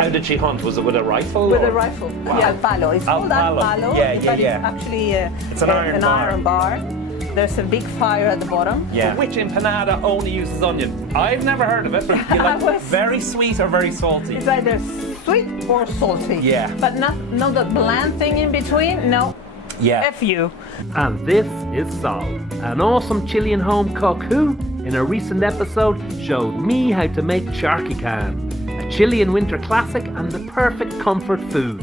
How did she hunt? Was it with a rifle? With or? a rifle. Wow. Yeah, palo. It's called al palo, Yeah, but yeah. it's actually It's an iron bar. There's a big fire at the bottom. Yeah. Which empanada only uses onion? I've never heard of it, but you like very sweet or very salty? It's either sweet or salty. Yeah. But not the bland thing in between. No. Yeah. F you. And this is Sol, an awesome Chilean home cook who, in a recent episode, showed me how to make charquicán, a Chilean winter classic and the perfect comfort food.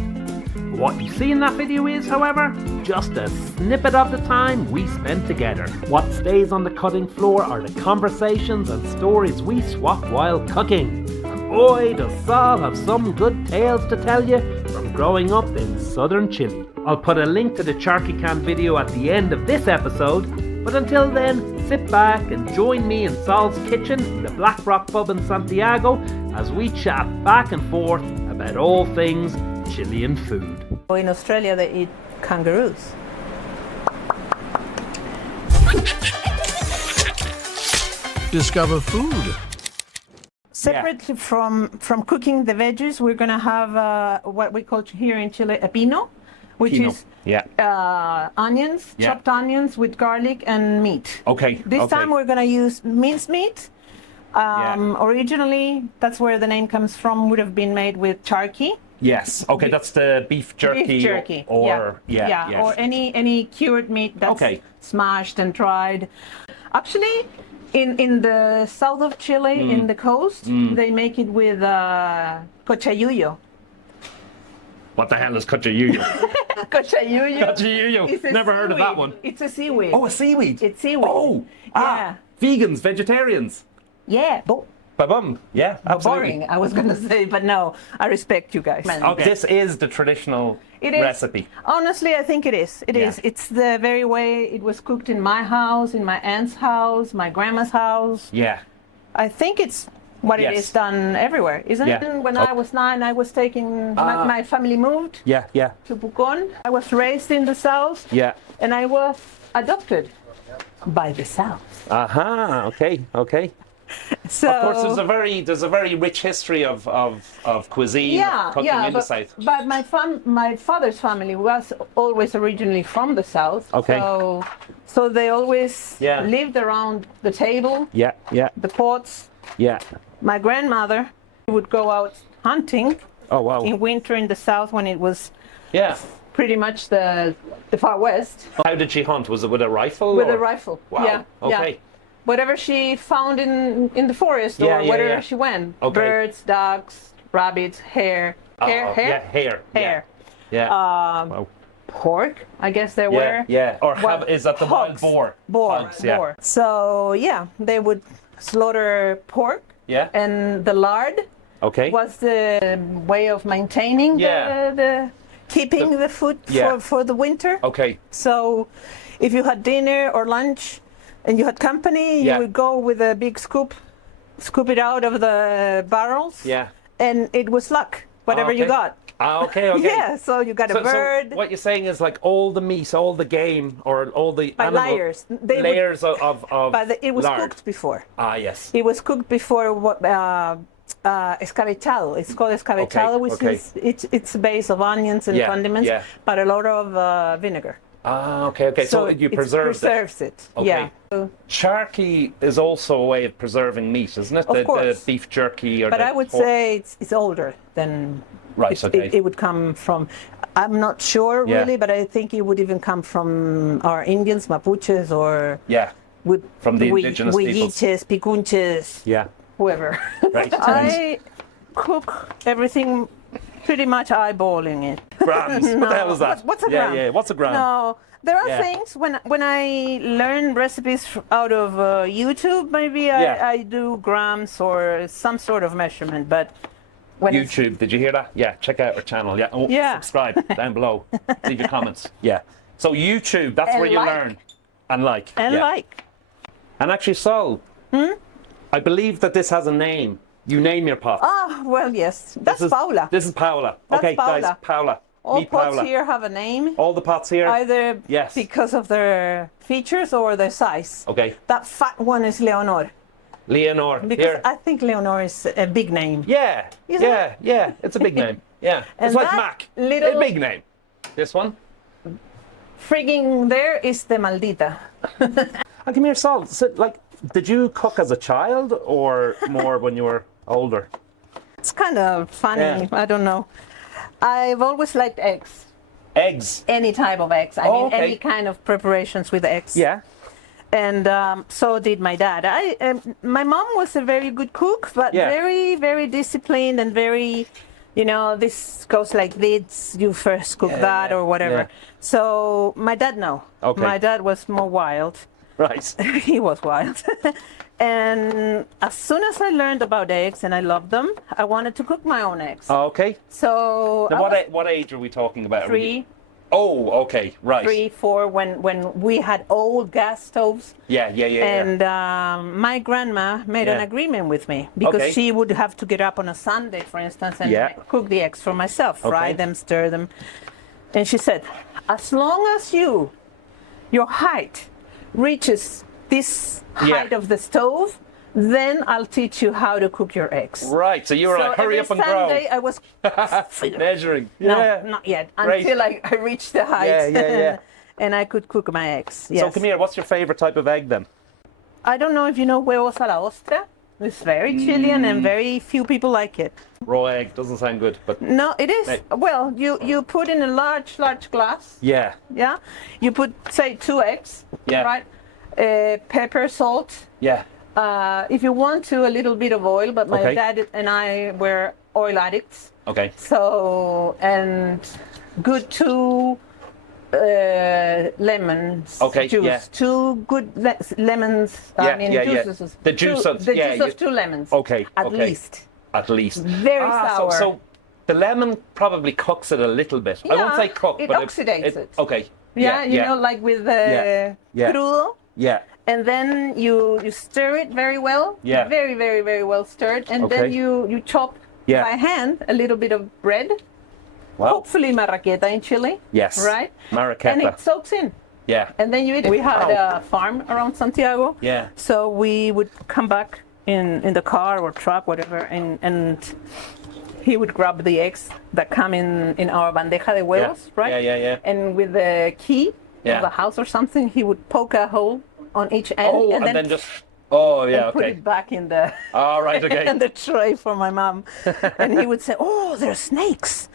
What you see in that video is, however, just a snippet of the time we spent together. What stays on the cutting floor are the conversations and stories we swap while cooking. And boy, does Sol have some good tales to tell you from growing up in southern Chile. I'll put a link to the charquicán video at the end of this episode, but until then, sit back and join me in Sol's kitchen in the Black Rock pub in Santiago as we chat back and forth about all things Chilean food. In Australia, they eat kangaroos. Discover food. Separately from cooking the veggies, we're going to have what we call here in Chile a pino, which is onions, chopped onions with garlic and meat. Okay. This time we're going to use minced meat. Originally, that's where the name comes from, would have been made with charqui. Yes. Okay, that's the beef jerky. Beef jerky. Or yes. Or any cured meat that's smashed and dried. Actually, in the south of Chile, in the coast, they make it with cochayuyo. What the hell is cochayuyo? Cochayuyo. Cochayuyo. Never heard of that one. It's a seaweed. Oh, a seaweed. It's seaweed. Oh, vegans, vegetarians. Yeah. Ba-bum. Yeah, absolutely. Boring, I was going to say, but no, I respect you guys. Okay. This is the traditional recipe. Honestly, I think it is. It is. It's the very way it was cooked in my house, in my aunt's house, my grandma's house. Yeah. I think it's what it is done everywhere, isn't it? When I was 9, I was taking, my family moved to Pucón. I was raised in the south. Yeah. And I was adopted by the south. Okay. So, of course, there's a very rich history of cuisine cooking in the south. But my father's family was always originally from the south. Okay. So they always lived around the table. Yeah. The pots. Yeah. My grandmother would go out hunting. Oh wow. In winter in the south when it was. Yeah. Pretty much the far west. How did she hunt? Was it with a rifle? With a rifle. Wow. Yeah. Okay. Yeah. Whatever she found in the forest or wherever she went. Okay. Birds, dogs, rabbits, hare. Hare. Yeah. Wow. Pork, I guess there were. Yeah. Or is that the wild boar? Boar. So they would slaughter pork. Yeah. And the lard was the way of maintaining the keeping the food for the winter. Okay. So if you had dinner or lunch and you had company, you would go with a big scoop it out of the barrels. Yeah. And it was luck, whatever you got. Okay. Yeah, so you got a bird. So what you're saying is like all the meat, all the game, or all the layers. Layers of but it was lard. cooked before. Yes. It was cooked before escabechado. It's called escabechado, which is it's a base of onions and condiments, but a lot of vinegar. Okay. So you preserves it. Okay. Yeah. Charqui is also a way of preserving meat, isn't it? Of course. The beef jerky or but I would say it's older than. Right. It would come from. I'm not sure really, but I think it would even come from our Indians, Mapuches, or from the indigenous peoples. Huilliches, Picunches, whoever. Right. I cook everything pretty much eyeballing it. Grams. What the hell is that? What's a gram? Yeah. What's a gram? No, there are things when I learn recipes out of YouTube. Maybe I do grams or some sort of measurement, but. YouTube, did you hear that? Yeah, check out our channel. Subscribe down below. Leave your comments. Yeah. So YouTube, that's where you learn and like. And actually, Sol, I believe that this has a name. You name your pot. Oh, well, yes. That's Paula. This is Paula. That's okay, Paula. Guys, Paula. All Meet pots Paula. here have a name. All the pots here? Either because of their features or their size. Okay. That fat one is Leonor. Leonor. Because Here. I think Leonor is a big name. Yeah. Isn't Yeah. Yeah. It's a big name. Yeah. And It's like that Mac. little- A big name. This one. Frigging there is the maldita. And come here, Sol. So, like, did you cook as a child or more when you were older? It's kind of funny. Yeah. I don't know. I've always liked eggs. Eggs. Any type of eggs. I Oh, mean, okay. any kind of preparations with eggs. Yeah. And so did my dad. My mom was a very good cook, but Yeah. very, very disciplined and very, you know, this goes like this, you first cook that or whatever. yeah. So my dad, no. Okay. My dad was more wild. Right. He was wild. And as soon as I learned about eggs and I loved them, I wanted to cook my own eggs. Okay. So Now, I was what age are we talking about? 3, Oh, okay. Right. 3, 4, when we had old gas stoves. Yeah. And my grandma made an Yeah. agreement with me because Okay. she would have to get up on a Sunday, for instance, and Yeah. cook the eggs for myself, fry Okay. them, stir them. And she said, as long as your height reaches this height of the stove, then I'll teach you how to cook your eggs. Right. So you were like, hurry up and Sunday, grow. I was Measuring. no, Yeah. not yet, Great. until I reached the height. Yeah. And I could cook my eggs. Yes. So come here. What's your favorite type of egg then? I don't know if you know huevos a la ostra. It's very Chilean and very few people like it. Raw egg doesn't sound good, but No, it is. Hey. Well, you put in a large glass. yeah. Yeah. You put, say, 2 eggs. Yeah. Right. Pepper, salt. Yeah. If you want to, a little bit of oil. But my Okay. dad and I were oil addicts. Okay. So, and good 2 lemons. Okay, Juice. yeah. 2 good lemons. Yeah, I mean, yeah. juices. The juice of- the yeah, juice of 2 lemons. Okay, At okay. least. At least. Very sour. So the lemon probably cooks it a little bit. I won't Yeah, say cook, it but oxidates it. Okay. Yeah, you know, like with the Yeah. crudo. Yeah. And then you stir it very well. Yeah. Very, very, very well stirred. And Okay. then you chop Yeah. by hand a little bit of bread. Wow. Hopefully marraqueta in Chile. Yes. Right? And Marraqueta. it soaks in. Yeah. And then you eat it. We had a farm around Santiago. Yeah. So we would come back in the car or truck, whatever, and he would grab the eggs that come in our bandeja de huevos, right? Yeah. And with the key Yeah. of the house or something, he would poke a hole on each end Oh, and then just. Oh, yeah. and put Okay. it back in the All right. Okay. in the tray for my mom. And he would say, "Oh, there's snakes."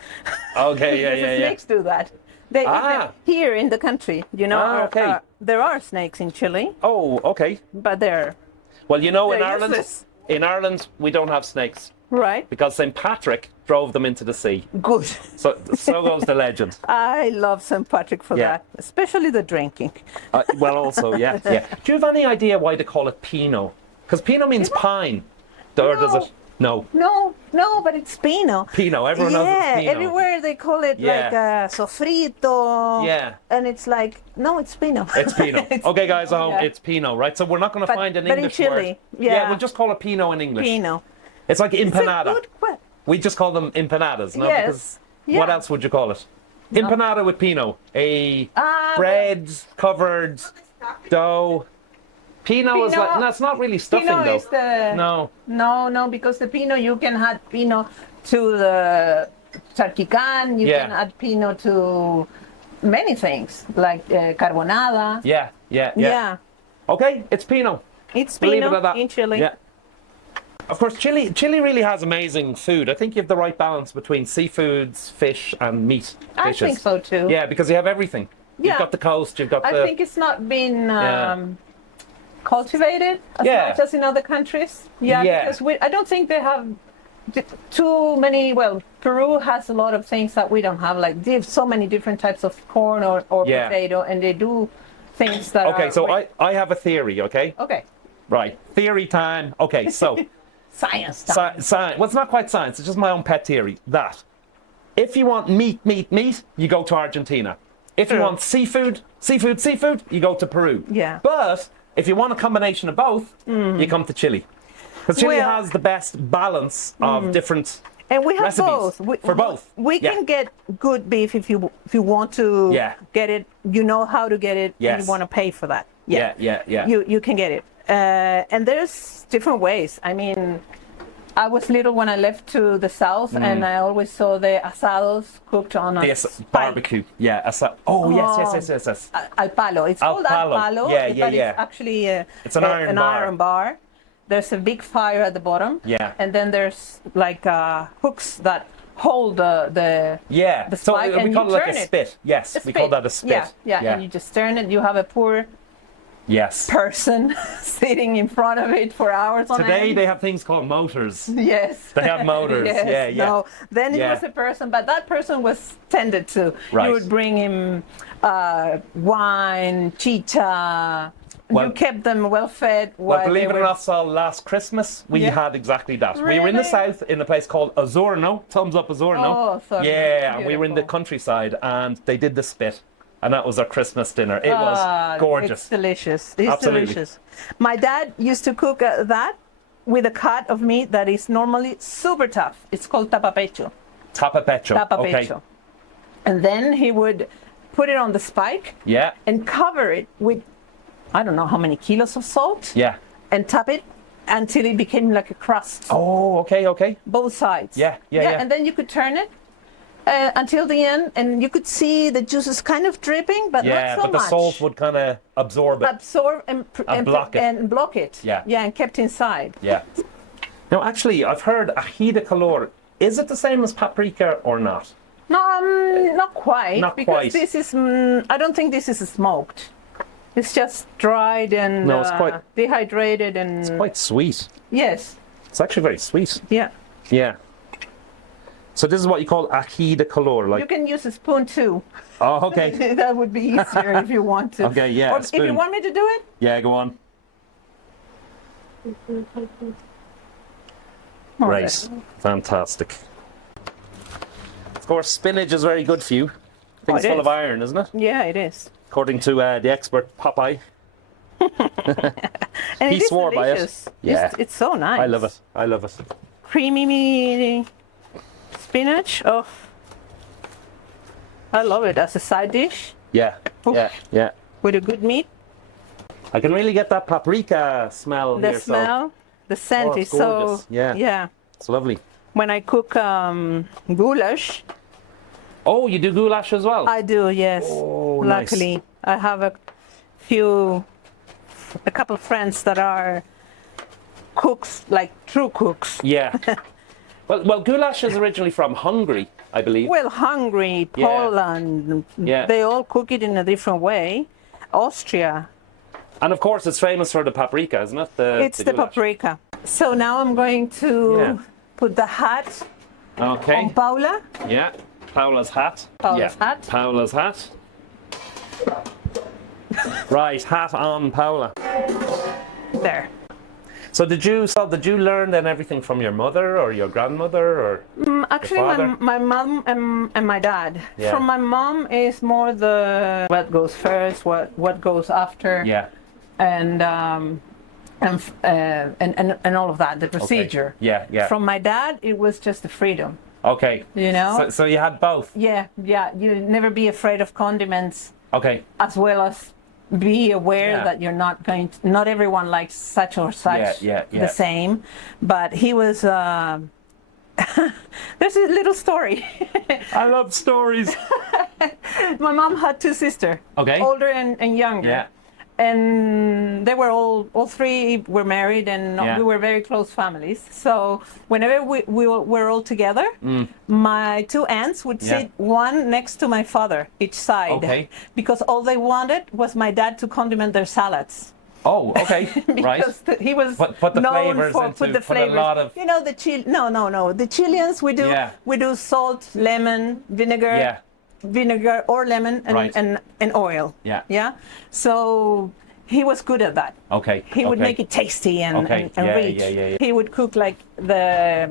Okay. Because the Yeah. snakes do that. They eat them here in the country, you know. Okay. There are snakes in Chile, Oh, okay. but they're Well, you know, in They're Ireland, useless. we don't have snakes right. because St. Patrick drove them into the sea. Good. So goes the legend. I love St. Patrick for Yeah. that, especially the drinking. Well, also, yeah. Do you have any idea why they call it Pinot? Because Pinot means pine. Or does it? No. No, but it's Pinot. Pinot. Everyone knows it's Pinot. Everywhere they call it Yeah. like sofrito. Yeah. And it's like, no, it's Pinot. It's Pinot. Okay, guys at home, Yeah. it's Pinot, right? So we're not going to But- find an but in English Chile, word. yeah. We'll just call it Pinot in English. Pinot. It's like It's a empanada. good word. We just call them empanadas, no? Yes. Because Yeah. what else would you call it? Empanada with Pinot. A Ah, bread covered dough. Pinot is like, no, it's not really stuffing Pinot though. is the No. because the Pinot you can add Pinot to the charquicán. You Yeah. can add Pinot to many things like carbonada. Yeah. Okay, it's Pinot. It's We'll leave Pinot it at that. in Chile. Yeah. Of course, Chile really has amazing food. I think you have the right balance between seafoods, fish, and meat I dishes. think so too. Yeah, because you have everything. Yeah. You've got the coast, you've got I the... think it's not been Yeah. cultivated as Yeah. much as in other countries. Yeah, Yeah. because I don't think they have too many. Well, Peru has a lot of things that we don't have. Like they have so many different types of corn or Yeah. potato, and they do things that Okay, are. so I have a theory, okay? Okay, Right. Theory time. Okay, so... science time. Science. Well, it's not quite science. It's just my own pet theory. That if you want meat, you go to Argentina. If you True. want seafood, you go to Peru. Yeah. But if you want a combination of both, you come to Chile. Because Chile Well- has the best balance of different And we have recipes both. for both. We Yeah. can get good beef if you want to Yeah. get it. You know how to get it, and Yes. you want to pay for that. Yeah. You can get it. And there's different ways. I mean, I was little when I left to the south, and I always saw the asados cooked on a barbecue. Yeah, yes. Al palo. It's called al palo. Yeah. It's actually it's an iron bar. There's a big fire at the bottom. Yeah. And then there's like hooks that hold the spike, so and we call it like a turn spit. Yes, we call that a spit. Yeah, and you just turn it. You have a poor person sitting in front of it for hours on end. Today they have things called motors. Yes. They have motors. Yes. Yeah. No, then it was a person, but that person was tended to. Right. You would bring him wine, chicha. You kept them well fed. Well, believe it or not, Sal, last Christmas we had exactly that. Really? We were in the south in a place called Osorno. Thumbs up Osorno. Oh, sorry. Yeah, and we were in the countryside and they did the spit. And that was our Christmas dinner. It was gorgeous. It's delicious. It's Absolutely delicious. My dad used to cook that with a cut of meat that is normally super tough. It's called tapapecho. Tapapecho. Okay. And then he would put it on the spike. Yeah. And cover it with, I don't know how many kilos of salt. Yeah. And tap it until it became like a crust. Oh, okay. Both sides. Yeah. And then you could turn it until the end, and you could see the juices kind of dripping, but not so much. But the salt would kind of absorb it. And block it. Yeah. And kept inside. Yeah. Now, actually, I've heard ají de color. Is it the same as paprika or not? No, not quite. Not because quite. This is. I don't think this is smoked. It's just dried and it's quite dehydrated and. It's quite sweet. Yes. It's actually very sweet. Yeah. Yeah. So this is what you call ají de color, like. You can use a spoon too. Oh, okay. That would be easier if you want to. Okay, yeah. Or if you want me to do it. Yeah, go on. Okay. Great. Fantastic. Of course, spinach is very good for you. I think it's full of iron, isn't it? Yeah, it is. According to the expert Popeye. And he swore delicious. by it. Yeah. It's so nice. I love it. Creamy spinach. Oh, I love it as a side dish. Yeah. Oof. Yeah. With a good meat. I can really get that paprika smell The here. smell, the scent is gorgeous. so. Yeah. It's lovely. When I cook goulash. Oh, you do goulash as well? I do, yes. Oh, Luckily, nice. I have a couple of friends that are cooks, like true cooks. Yeah. Well, goulash is originally from Hungary, I believe. Well, Hungary, Poland, they all cook it in a different way. Austria. And of course, it's famous for the paprika, isn't it? It's the paprika. So now I'm going to put the hat on Paula. Yeah. Paula's hat. Paula's hat. Paula's hat. Right, hat on Paula. There. So did you learn then everything from your mother or your grandmother or actually your father? my mom and my dad. Yeah. From my mom is more the what goes first, what goes after. Yeah. And all of that, the procedure. Okay. Yeah. From my dad, it was just the freedom. Okay. You know? So you had both? Yeah. You never be afraid of condiments. Okay. As well as be aware that you're not going to, not everyone likes such or such the same. But he was, there's a little story. I love stories. My mom had two sisters. Okay. Older and younger. Yeah. And they were all three were married, and we were very close families. So whenever we were all together, my two aunts would sit one next to my father, each side, because all they wanted was my dad to condiment their salads. Oh, okay, because right. He was put the known flavors for into, put the flavors. A lot of. You know the No. The Chileans we do salt, lemon, vinegar. Yeah. Vinegar or lemon and oil. Yeah. So he was good at that. Okay. He would make it tasty and rich. Yeah. He would cook like the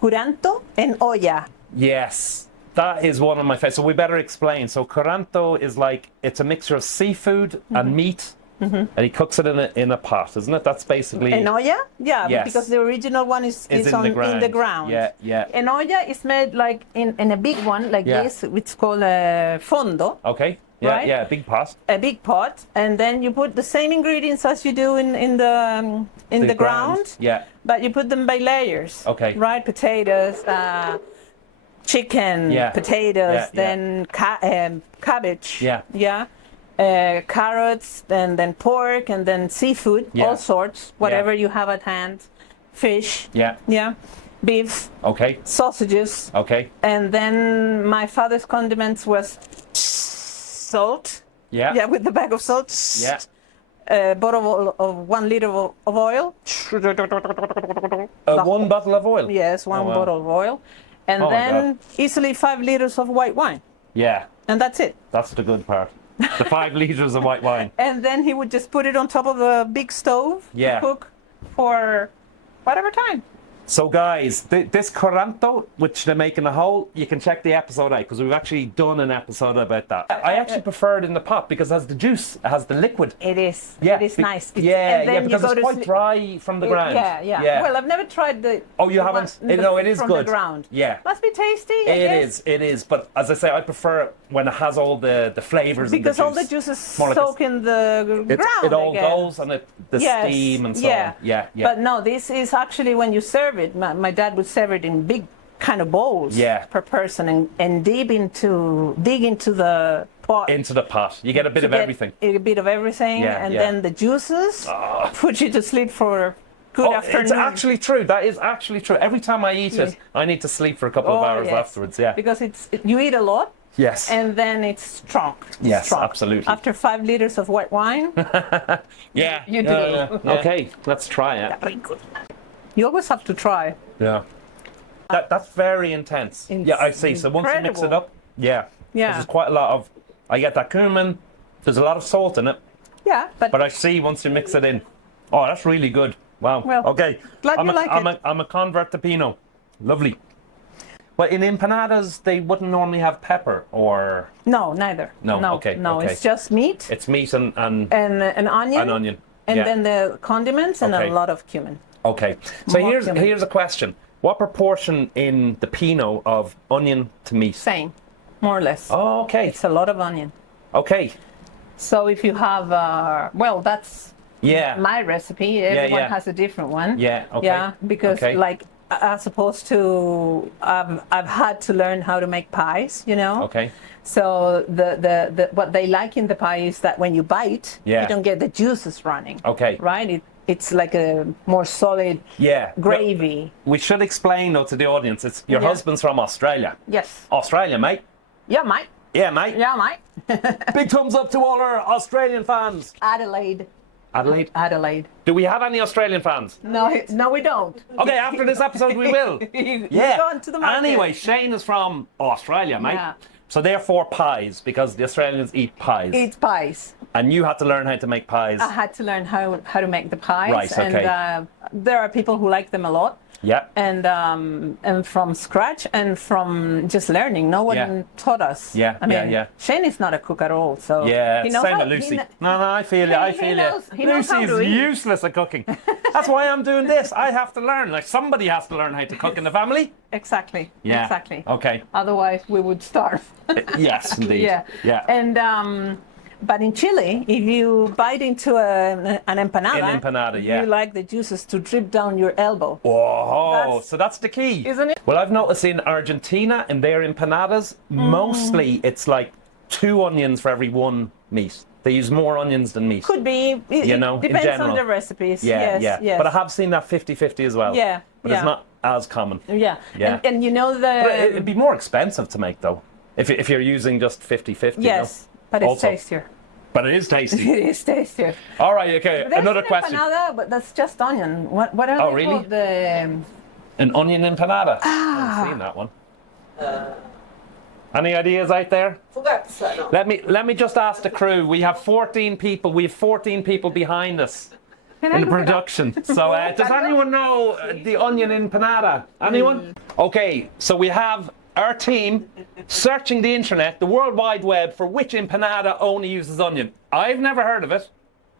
curanto en olla. Yes. That is one of my favorites. So we better explain. So curanto is like, it's a mixture of seafood and meat and he cooks it in a pot, isn't it? That's basically... En olla? Yeah, Yes. because the original one is in on, the ground. in the ground. Yeah. En olla is made like in a big one, like this, it's called a fondo. Okay. Yeah, Right? yeah, big pot. A big pot, and then you put the same ingredients as you do in the ground. Yeah. But you put them by layers. Okay. Right? Potatoes, chicken, potatoes, then cabbage. Yeah. Yeah. Carrots, then pork, and then seafood, all sorts, whatever you have at hand. Fish. Yeah. Yeah. Beef. Okay. Sausages. Okay. And then my father's condiments was salt. Yeah. Yeah, with the bag of salt. Yeah. A bottle of 1 liter of oil. 1 bottle of oil? Yes, one wow. bottle of oil. And Oh my then easily 5 liters of white wine. Yeah. And that's it. That's the good part. The 5 liters of white wine. And then he would just put it on top of a big stove Yeah. to cook for whatever time. So guys, this Coranto, which they make in the hole, you can check the episode out because we've actually done an episode about that. I actually prefer it in the pot because it has the juice, it has the liquid. It is. Yeah, it is nice. because it's quite dry from the ground. Yeah. Well, I've never tried the. Oh, you haven't? No, it is from good. the ground. Yeah. Must be tasty. I guess. It is. But as I say, I prefer it when it has all the flavors because and all the juices soak in the ground. It all goes and the steam and so on. Yeah. But no, this is actually when you serve it. My dad would serve it in big kind of bowls per person and dig into the pot. Into the pot. You get a bit of everything. A bit of everything, and then the juices put you to sleep for good afternoon. It's actually true. That is actually true. Every time I eat it, I need to sleep for a couple of hours afterwards. Yeah. Because you eat a lot. Yes. And then it's strong. Yes, strong. absolutely. After 5 liters of white wine. You do. Okay, let's try it. Very good. You always have to try. Yeah. That's very intense. Yeah, I see. So once you mix it up, there's quite a lot of, I get that cumin, there's a lot of salt in it. Yeah, but I see once you mix it in. Oh, that's really good. Wow. Well, okay. Glad you like it. I'm a convert to Pinot. Lovely. But in empanadas, they wouldn't normally have pepper or... No, neither. No, okay. No, it's just meat. It's meat and an onion. An onion. And then the condiments and a lot of cumin. Okay. So here's a question. What proportion in the Pinot of onion to meat? Same, more or less. Oh, okay. It's a lot of onion. Okay. So if you have, that's my recipe. Everyone has a different one. Yeah, okay. Yeah, because like as opposed to, I've had to learn how to make pies, you know? Okay. So the what they like in the pie is that when you bite, you don't get the juices running. Okay. Right? It's like a more solid gravy. We should explain though to the audience, it's your husband's from Australia. Yes. Australia, mate. Yeah, mate. Yeah, mate. Yeah, mate. Big thumbs up to all our Australian fans. Adelaide. Adelaide. Do we have any Australian fans? No, we don't. Okay, after this episode we will. Go on to the market. Anyway, Shane is from Australia, mate. Yeah. So therefore pies, because the Australians eat pies. Eat pies. And you had to learn how to make pies. I had to learn how to make the pies. Right, okay. And there are people who like them a lot. Yeah. And from scratch and from just learning. No one taught us. Yeah, I mean, Shane is not a cook at all. So yeah, same with Lucy. No, I feel you. Lucy is useless at cooking. That's why I'm doing this. I have to learn. Like somebody has to learn how to cook in the family. Exactly. Yeah. Exactly. Okay. Otherwise, we would starve. Yes, indeed. Yeah. And but in Chile, if you bite into an empanada, you like the juices to drip down your elbow. Whoa, so that's the key. Isn't it? Well, I've noticed in Argentina, in their empanadas, mostly it's like 2 onions for every 1 meat. They use more onions than meat. Could be. Depends in general. on the recipes. Yeah, yes. But I have seen that 50-50 as well. Yeah. But it's not as common. Yeah. And you know But it'd be more expensive to make though, if you're using just 50-50. Yes, but it's tastier. But it is tasty. It is tastier. All right, okay. Another question. Empanada, but that's just onion. What are they called? An onion empanada. I haven't seen that one. Any ideas out there? Let me just ask the crew. We have 14 people. We have 14 people behind us in the production. So does anyone know the onion empanada? Anyone? Okay, so we have our team searching the internet, the World Wide Web, for which empanada only uses onion. I've never heard of it.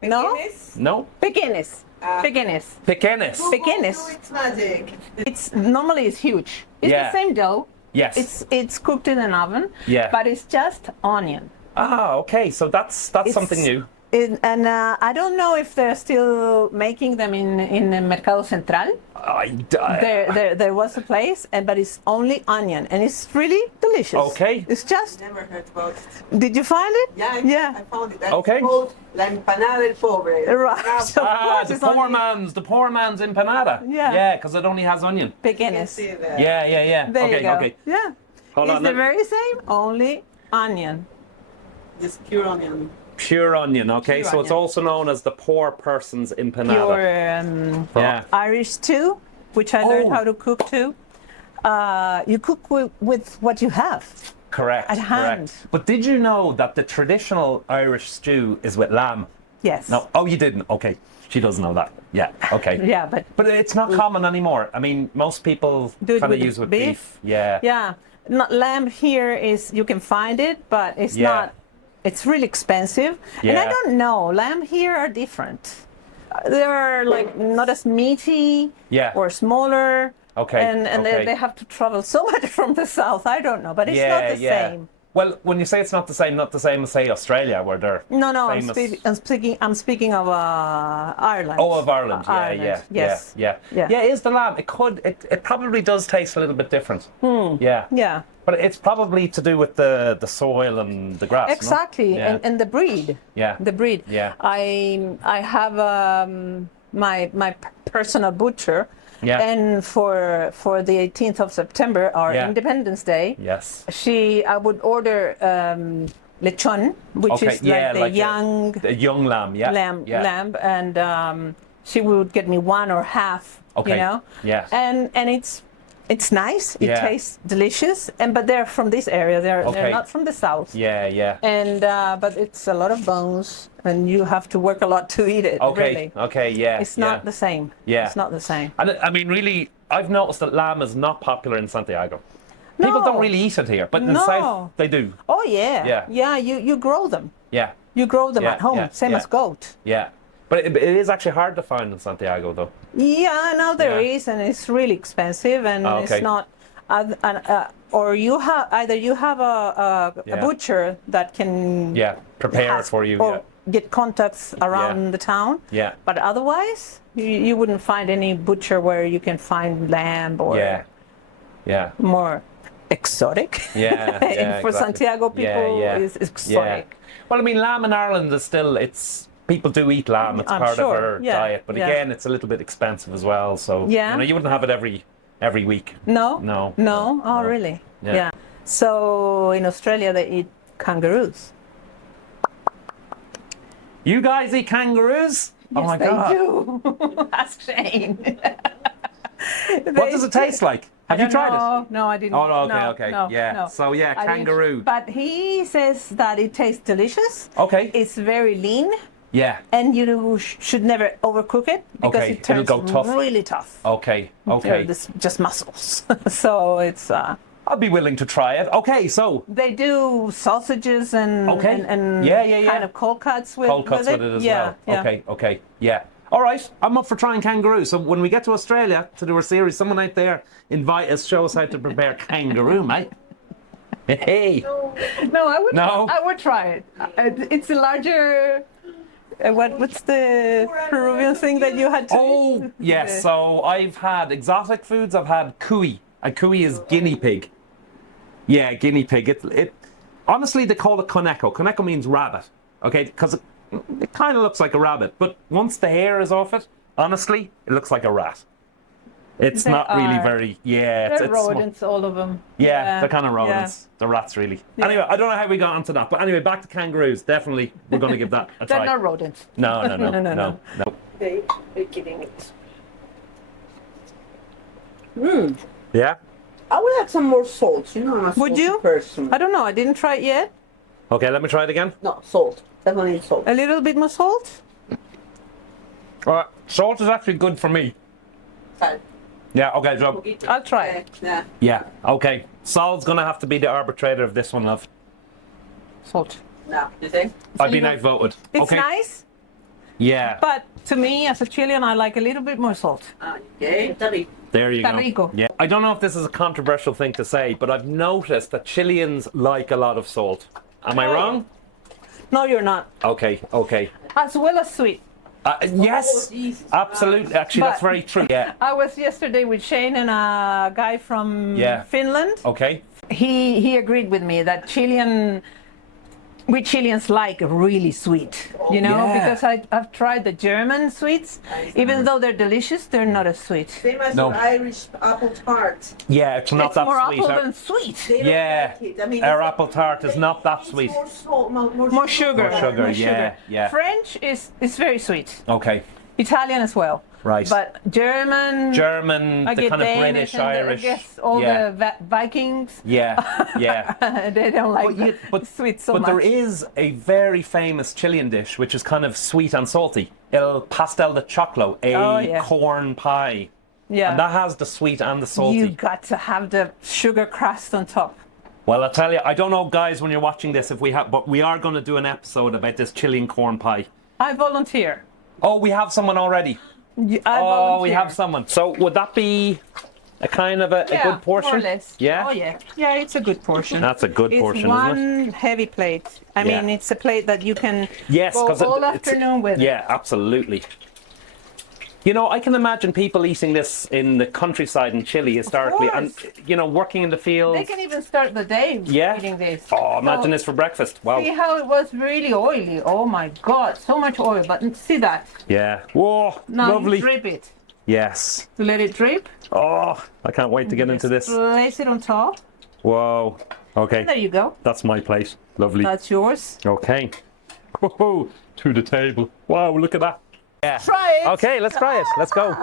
No? No? Pequeñas. Pequeñas. Pequeñas. Pequeñas. It's magic. It's normally it's huge. It's Yeah. the same dough. Yes. It's cooked in an oven. Yeah. But it's just onion. Ah, okay. So that's something new. And I don't know if they're still making them in the Mercado Central. There was a place, but it's only onion, and it's really delicious. Okay. It's just. Never heard about it. Did you find it? Yeah, I found it. That's Okay. called la empanada del pobre. Right. Of course, The it's only the poor man's empanada. Yeah. Yeah, because it only has onion. pequeñas. See that. Yeah. There okay, you go. okay. Yeah. Hold It's on. the very same, only onion. Just pure onion. Pure onion, okay? Pure So it's onion. also known as the poor person's empanada. Your Yeah. Irish stew, which I learned Oh. how to cook too. You cook with what you have. Correct. At hand. Correct. But did you know that the traditional Irish stew is with lamb? Yes. No. Oh, you didn't? Okay. She doesn't know that. Yeah. Okay. Yeah, but But it's not common anymore. I mean, most people Do it kind of with use with beef? beef. Yeah. yeah, not lamb here is you can find it, but it's Yeah. not. It's really expensive, and I Yeah. don't know. Lamb here are different. They're like not as meaty Yeah. or smaller. Okay, And okay. they have to travel so much from the south. I don't know, but it's not the same. Well, when you say it's not the same as say Australia, where they're No, famous. I'm speaking of Ireland. Oh, of Ireland. Yeah, Ireland, yeah, yes. yeah. Yeah. It is the lamb. It probably does taste a little bit different. Yeah. Yeah, But it's probably to do with the soil and the grass. no? exactly, Yeah. and the breed. Yeah. The breed. Yeah. I have my personal butcher. Yeah. And for the 18th of September, our Yeah. Independence Day, Yes. I would order lechon, which Okay. is Yeah, like the young lamb. Yeah. Yeah. lamb, and she would get me one or half. Okay. You know. Yeah. And it's nice. It Yeah. tastes delicious. But they're from this area. They're Okay. not from the south. Yeah. Yeah. And but it's a lot of bones, and you have to work a lot to eat it. Okay. Really. Okay. Yeah. It's yeah. not the same. Yeah. It's not the same. And I mean, really, I've noticed that lamb is not popular in Santiago. People No. don't really eat it here, but in the No. south they do. Oh yeah. Yeah. Yeah. You grow them. Yeah. You grow them Yeah, at home, yeah, same yeah. as goat. Yeah. But it is actually hard to find in Santiago, though. Yeah, now there Yeah. is, and it's really expensive, and Oh, okay. it's not. Or you have a Yeah. butcher that can Yeah. Prepare it has- for you. or Yeah. get contacts around the town. Yeah. But otherwise, you wouldn't find any butcher where you can find lamb or Yeah. Yeah. more exotic. Yeah. And yeah, for exactly. Santiago people, it's exotic. Yeah. Well, I mean, lamb in Ireland is still, people do eat lamb. It's I'm part sure, of our yeah, diet. But yeah. again, it's a little bit expensive as well. So, Yeah. you wouldn't have it every week. No? No. No? Oh, No. really? Yeah. So in Australia, they eat kangaroos. You guys eat kangaroos? Oh my Yes, God. they do. Ask Shane. What does it taste like? Have you tried it? No, I didn't. Oh, no, okay, No, okay. no, Yeah. no. So, yeah, I didn't- kangaroo. But he says that it tastes delicious. Okay. It's very lean, Yeah. and you should never overcook it because Okay, it it'll turns go tough. really tough. Okay. They're Okay. just muscles. So it's. I'd be willing to try it. Okay, so They do sausages and Okay. and Yeah. kind of cold cuts with cold cuts with it as yeah, well. Yeah. Okay. Yeah. All right, I'm up for trying kangaroo. So when we get to Australia to do our series, someone out there invite us, show us how to prepare kangaroo, mate. Hey. No, I would. No? I would try it. It's a larger. What's the Peruvian thing that you had to Oh, eat? yes. So I've had exotic foods. I've had cuy. A cuy is guinea pig. Yeah, guinea pig. It honestly, they call it conejo. Conejo means rabbit. Okay, because it kind of looks like a rabbit, but once the hair is off it, honestly, it looks like a rat. It's They not really are. very. Yeah, They're it's rodents, all of them. Yeah, they're kind of rodents. They're rats, really. Anyway, I don't know how we got onto that, but anyway, back to kangaroos. Definitely, we're going to give that a try. They're not rodents. No. No. They're kidding it. Yeah. I would add some more salt. You know, I'm a Would salty you? person. I don't know. I didn't try it yet. Okay, let me try it again. No, salt. Definitely salt. A little bit more salt. All right, salt is actually good for me. Sal. Yeah. Okay, so I'll try it. Yeah. yeah. Okay, salt's gonna have to be the arbitrator of this one, love. Salt. No, you think? I've been outvoted. It's Okay. nice. Yeah. But to me, as a Chilean, I like a little bit more salt. Okay. There you Está go. rico. Yeah. I don't know if this is a controversial thing to say, but I've noticed that Chileans like a lot of salt. Am I wrong? No, you're not. Okay, okay. As well as sweet. Yes, Jesus. absolutely. Actually, that's But- very true. Yeah. I was yesterday with Shane and a guy from Yeah. Finland. Okay. He agreed with me that we Chileans like really sweet, you know, Yeah. because I've tried the German sweets, even though they're delicious, they're not as sweet. Same as No. your Irish apple tart. Yeah, it's not It's that more sweet. apple than sweet. They don't Yeah, like it. I mean, our it's- apple tart is not that it's sweet. More salt, More sugar. More sugar, yeah, yeah. French is very sweet. Okay, Italian as well. right. But German, German, I the get kind of Danish British, and Irish. I guess all yeah. the Vikings, Yeah, yeah. they don't like But sweet so but much. there is a very famous Chilean dish which is kind of sweet and salty. El pastel de choclo, a Oh, yeah. corn pie. Yeah. And that has the sweet and the salty. You got to have the sugar crust on top. Well, I'll tell you, I don't know, guys, when you're watching this, but we are going to do an episode about this Chilean corn pie. I volunteer. Oh, we have someone already. I Oh, volunteer. we have someone. So would that be a kind of a Yeah, good portion? more or less. Yeah? Oh yeah. Yeah, it's a good portion. That's a good portion, it's isn't it? one heavy plate. I Yeah. mean, it's a plate that you can Yes, go because all afternoon with. Yeah, absolutely. You know, I can imagine people eating this in the countryside in Chile historically, and course. you know, working in the fields. They can even start the day Yeah. eating this. Oh, imagine So, this for breakfast. Wow. See how it was really oily. Oh my God, so much oil. But see that. Yeah. Whoa, Now lovely. you drip it. Yes. To let it drip. Oh, I can't wait to get into this. Place it on top. Whoa. Okay, There you go. that's my plate. Lovely. That's yours. Okay. Whoa, to the table. Wow, look at that. Yeah. Try it. Okay, let's try it. Let's go.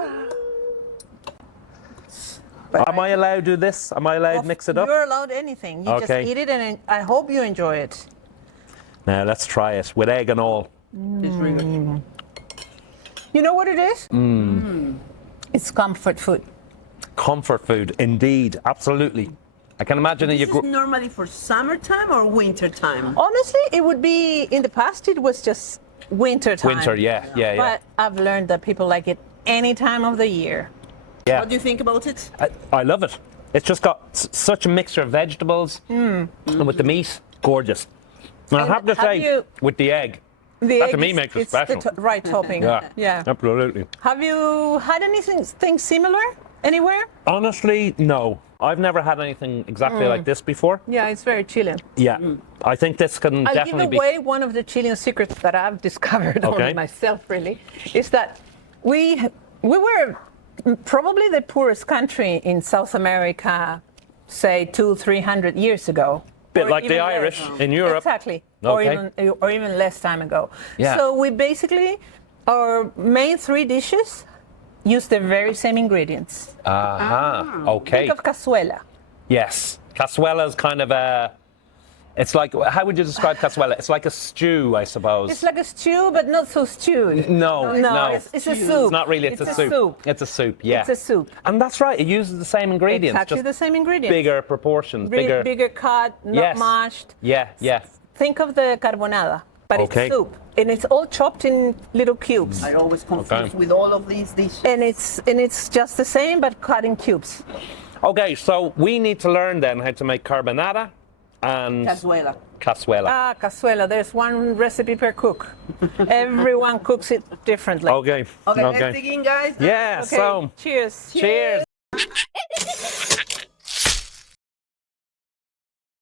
Am I allowed to do this? Am I allowed to mix it up? You're allowed anything. You Okay. just eat it, and I hope you enjoy it. Now let's try it with egg and all. It's really good. You know what it is? It's comfort food. Comfort food, indeed, absolutely. I can imagine that you This is grew. normally for summertime or wintertime? Honestly, it would be, in the past, it was just winter time. Winter, yeah. But I've learned that people like it any time of the year. Yeah. What do you think about it? I love it. It's just got such a mixture of vegetables and with the meat, gorgeous. And I And have to have say, you- with the egg, The That egg to me is- makes it it's the special. right topping. yeah, absolutely. Have you had anything similar anywhere? Honestly, no. I've never had anything exactly like this before. Yeah, it's very Chilean. Yeah, I think this can I'll definitely give be. away one of the Chilean secrets that I've discovered Okay. on myself, really, is that we were probably the poorest country in South America, say 200-300 years ago. Bit Or like the even less. Irish in Europe. Exactly. Okay. Or even less time ago. Yeah. So we basically, our main three dishes use the very same ingredients. Aha. Okay. Think of cazuela. Yes. Cazuela is kind of a. It's like, how would you describe cazuela? It's like a stew, I suppose. It's like a stew, but not so stewed. No, no. It's a soup. It's not really. It's a soup. It's a soup. Yeah. It's a soup. And that's right. It uses the same ingredients, Exactly just the same ingredients. bigger proportions, Bigger cut, not Yes. mashed. Yeah, yeah. Think of the carbonada, but Okay. it's soup, and it's all chopped in little cubes, I always confused Okay. with all of these dishes. and it's just the same but cut in cubes. Okay, so we need to learn then how to make carbonada and Cazuela. cazuela. Ah, cazuela. There's one recipe per cook. Everyone cooks it differently. Okay. Okay, let's dig in, guys. Yeah. Okay, So, cheers. cheers.